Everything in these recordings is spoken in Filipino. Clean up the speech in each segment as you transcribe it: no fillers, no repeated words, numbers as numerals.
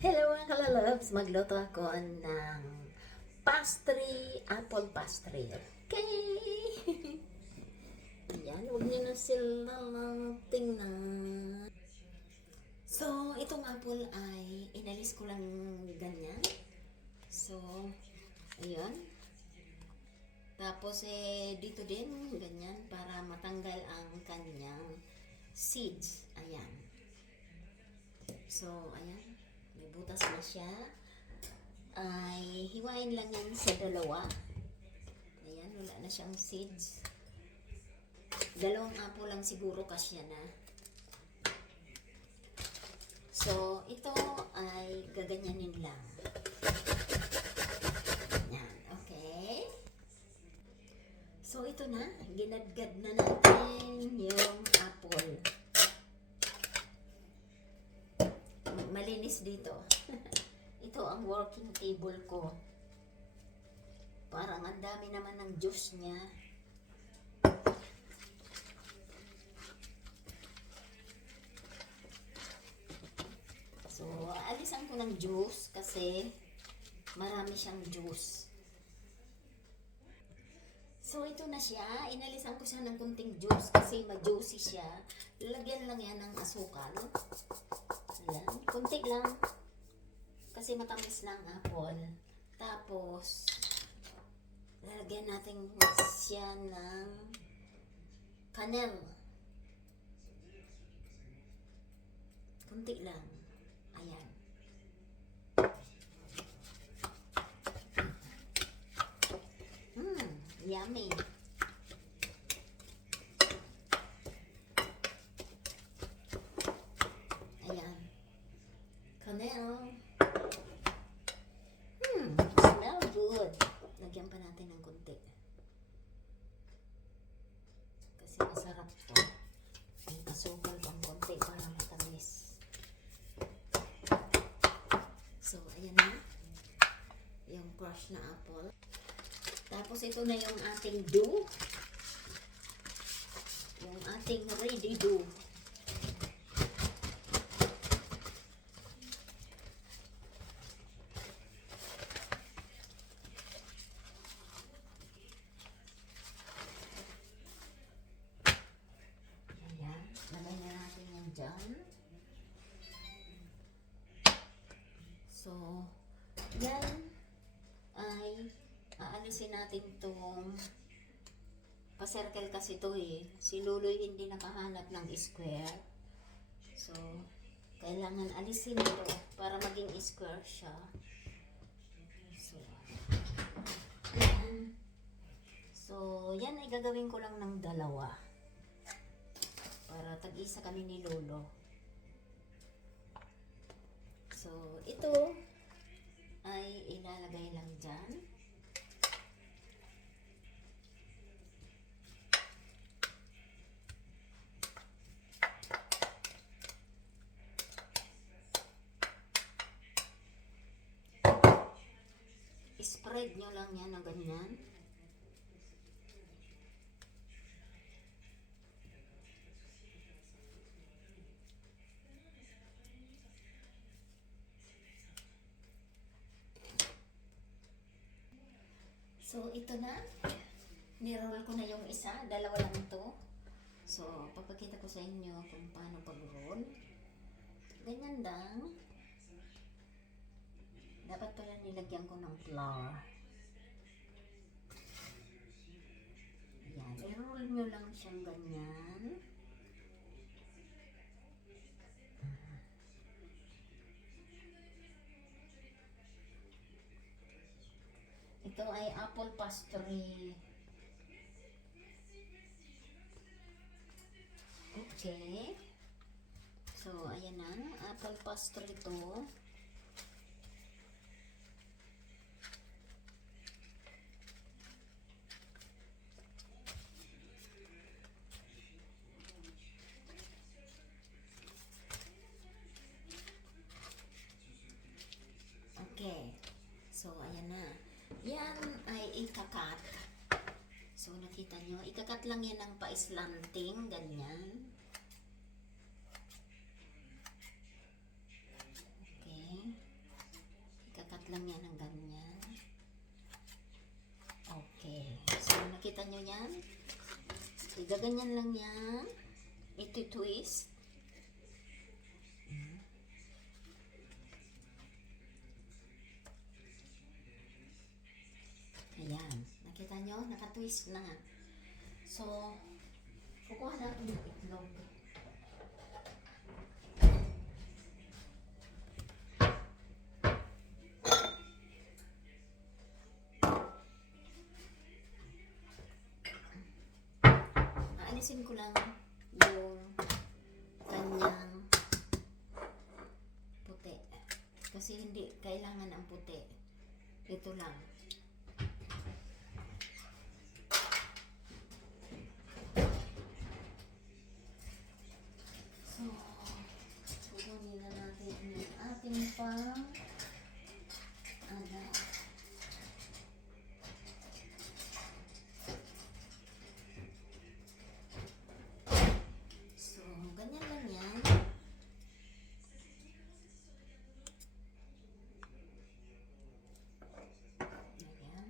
Hello mga kalalabs! Magluto ako ng pastry, apple pastry. Okay! Ayan, huwag niyo na sila tingnan. So, itong apple ay inalis ko lang ganyan. So, ayun. Tapos dito din, ganyan, para matanggal ang kanyang seeds. Ayan. So, ayan. May butas na siya. Ay hiwain lang yan sa dalawa. Ayan, wala na siyang seeds. Dalawang apple lang siguro kasya na. So, ito ay gaganyanin lang. Yan, okay. So, ito na. Ginadgad na natin yung apple. Malinis dito. Ito ang working table ko. Parang ang dami naman ng juice niya. So, alisan ko ng juice kasi marami siyang juice. So, ito na siya. Inalisan ko siya ng kunting juice kasi ma-juicy siya. Lalagyan lang yan ng asukal. Ayan, kunti lang. Kasi matamis na ang apple. Tapos, lalagyan natin siya ng kanel. Kunti lang. Ayan. Yummy. Ayan. Kanel. Smell good. Lagyan pa natin ng kunti. Kasi masarap to. May asukal pang kunti para matamis. So, ayan na. Yung crush na apple. Tapos, ito na yung ating dough. Yung ating ready dough. Ayan. Lagay na natin yan dyan. So, yan ay aalisin natin tong pa-circle kasi ito Si Luloy hindi nakahanap ng square. So, kailangan alisin ito para maging square siya. So, yan. So, yan ay gagawin ko lang ng dalawa. Para tag-isa kami ni Lolo. So, ito ay ilalagay lang dyan. Spread nyo lang yan ng ganyan. So, ito na. Niroll ko na yung isa. Dalawa lang ito. So, papakita ko sa inyo kung paano pag-roll. Ganyan lang. Dapat pala nilagyan ko ng flour. Ayan. I-roll nyo lang siyang ganyan. Ito ay apple pastry. Okay. So, ayan na. Apple pastry ito. Okay. So, ayan na. Yan ay ikakat. So, nakita nyo, ikakat lang yan ng pa-slanting, ganyan. Okay. gaganyan lang yan. Iti-twist. Ayan. Nakita nyo? Naka-twist na. So, kukuha natin yung itlog. Aalisin ko lang yung kanyang puti. Kasi hindi kailangan ang puti. Ito lang. So, kukunin na natin yung ating pang ano. So, ganyan lang yan. Ayan.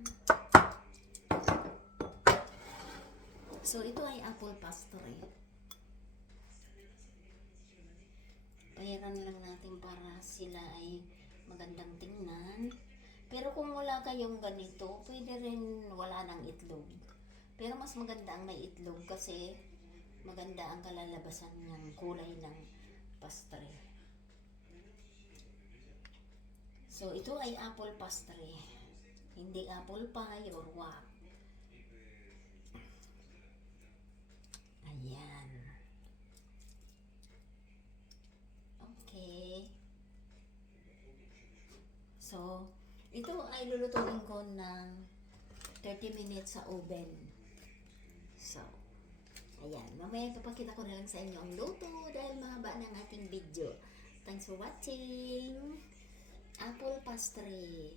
So, ito ay apple pastry. Pahiran lang natin para sila ay magandang tingnan. Pero kung wala kayong ganito, pwede rin wala ng itlog. Pero mas maganda ang may itlog kasi maganda ang kalalabasan ng kulay ng pastry. So, ito ay apple pastry. Hindi apple pie or what. Ayan. Okay. So, ito ay lulutuin ko ng 30 minutes sa oven. So, ayan. Mamaya papakita ko na lang sa inyo ang luto dahil mahaba ng ating video. Thanks for watching. Apple pastry.